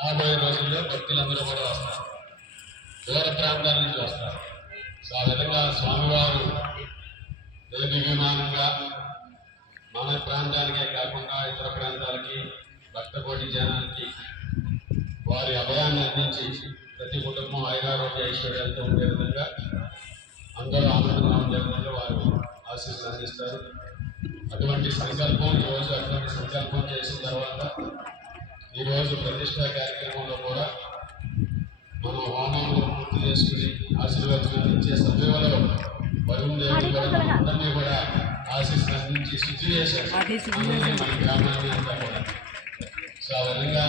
రాబోయే రోజుల్లో భక్తులందరూ కూడా వస్తారు, దూర ప్రాంతాల నుంచి వస్తారు. సో ఆ విధంగా స్వామివారు నిర్విమానంగా మన ప్రాంతానికే కాకుండా ఇతర ప్రాంతాలకి భక్త కోటి జనానికి వారి అభయాన్ని అందించి ప్రతి కుటుంబం ఐరారోగ్య ఐశ్వర్యాలతో ఉండే విధంగా అందరూ ఆనందంగా ఉండే విధంగా వారు ఆశీస్సులు అందిస్తారు. అటువంటి సంకల్పం ఈరోజు అటువంటి సంకల్పం చేసిన తర్వాత ఈరోజు ప్రతిష్టా కార్యక్రమంలో కూడా మనం హోమంలో పూర్తి చేసుకుని ఆశీర్వచనాలు ఇచ్చే సమయంలో వరుణ్ దేవి కూడా అందరినీ కూడా ఆశీస్సులు అందించి శుద్ధి చేశారు మన గ్రామాన్ని అంతా కూడా. సో ఆ విధంగా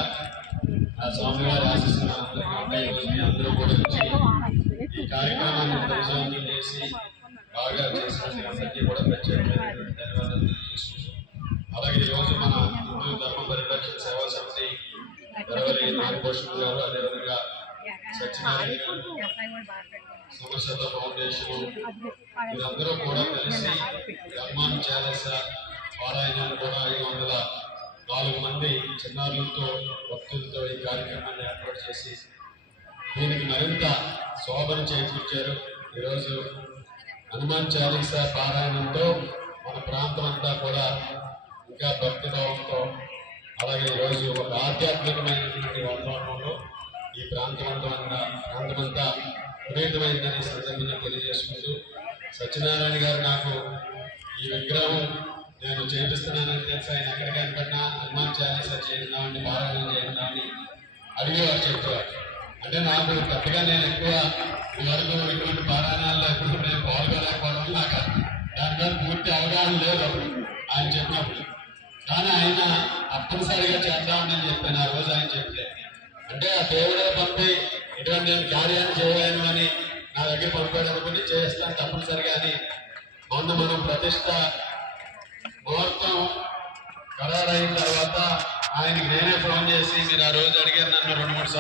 ఆ స్వామివారి ఆశీస్సులు అందరికీ ఉంటాయి. ఈరోజు మీ అందరూ కూడా వచ్చి ఈ కార్యక్రమాన్ని పరిశోధన చేసి బాగా చేసిన అందరికీ కూడా ప్రత్యేకమైనటువంటి ధన్యవాదాలు తెలియజేస్తున్నాను. అలాగే ఈరోజు మన హిందూ ధర్మ పరిరక్షణ సేవా సమితి గొడవలి నాగభూషణ్ గారు, అదేవిధంగా సత్యనారాయణ గారు, సమర్శత ఫౌండేషన్ వీరందరూ కూడా కలిసి హనుమాన్ చాలీస పారాయణాన్ని కూడా 504 మంది చిన్నారులతో భక్తులతో ఈ కార్యక్రమాన్ని ఏర్పాటు చేసి దీనికి మరింత శోభను చేకూర్చారు. ఈరోజు హనుమాన్ చాలీస పారాయణంతో మన ప్రాంతం అంతా కూడా ఇంకా భక్తిభావంతో, అలాగే ఈరోజు ఒక ఆధ్యాత్మికమైనటువంటి వాతావరణంలో ఈ ప్రాంతమంతా పునీతమైందని సందర్భంగా తెలియజేసుకుంటూ, సత్యనారాయణ గారు నాకు ఈ విగ్రహం నేను చేపిస్తున్నానని తెలిసి ఆయన ఎక్కడికి కనపడినా హనుమాన్ చాలీసా చేద్దామని పారాయణం చేద్దామని అడిగేవారు, చెప్పేవారు. అంటే నాకు పెద్దగా నేను ఎక్కువ ఇదివరకు ఇటువంటి పారాయణాల్లో ఎప్పుడు నేను పాల్గొనకపోవడం, నాకు దాని మీద పూర్తి అవగాహన లేదు అప్పుడు ఆయన చెప్పినప్పుడు. కానీ ఆయన తప్పనిసరిగా చేద్దామని చెప్పాను ఆ రోజు ఆయన చెప్తే. అంటే ఆ దేవుడే పంపి ఇటువంటి నేను కార్యాన్ని చేయలేను అని నా దగ్గర పంపాడు అనుకుని చేస్తాను తప్పనిసరిగా అని మొన్న మనం ప్రతిష్ట ముహూర్తం ఖరారైన తర్వాత ఆయనకి నేనే ఫోన్ చేసి, మీరు ఆ రోజు అడిగారు నన్ను 2-3 సార్లు.